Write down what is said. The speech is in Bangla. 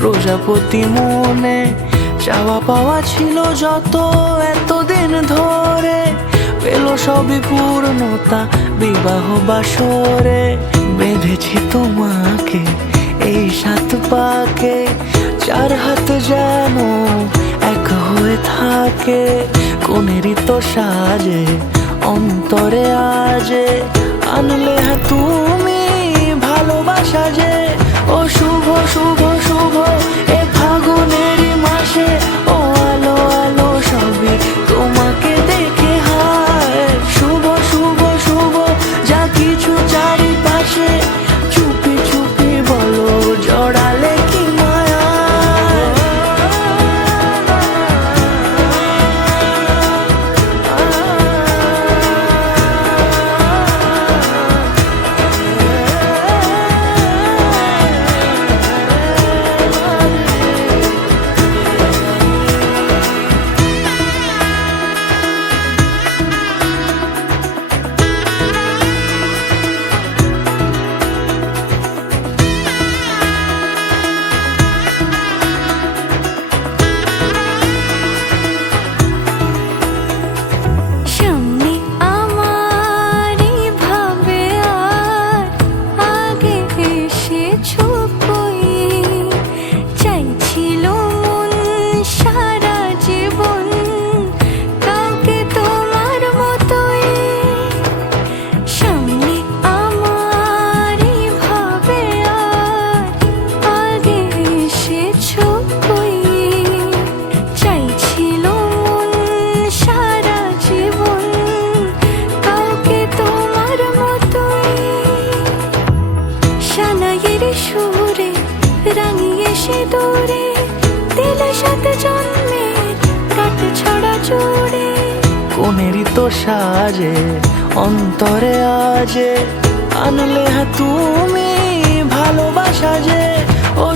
প্রজাপতি মনে চাওয়া পাওয়া ছিল যত এতদিন ধরে, পেল সবই পূর্ণতা বিবাহ বাসরে। বেঁধেছি তোমাকে এই 7 পাকে, 4 হাত যেন এক হয়ে থাকে। কোনেরই তো সাজে অন্তরে আজে, আনলে হ্যাঁ তুমি ভালোবাসা যে। ও শুভ শুভ শুভ এ ফাগুনেরই মাসে, ও আলো আলো সবই তোমাকে দেখে হায়। শুভ শুভ শুভ যা কিছু চারিপাশে, চুপি চুপি বলো জড়ালে কি মায়া। সুরে রাঙিয়ে সে দূরে দিলে 7 জন্মের কাট ছড়া জোড়ে। কোনেরই তো সাজে অন্তরে আজে, আনলে হ্যাঁ তুমি ভালোবাসা যে। ও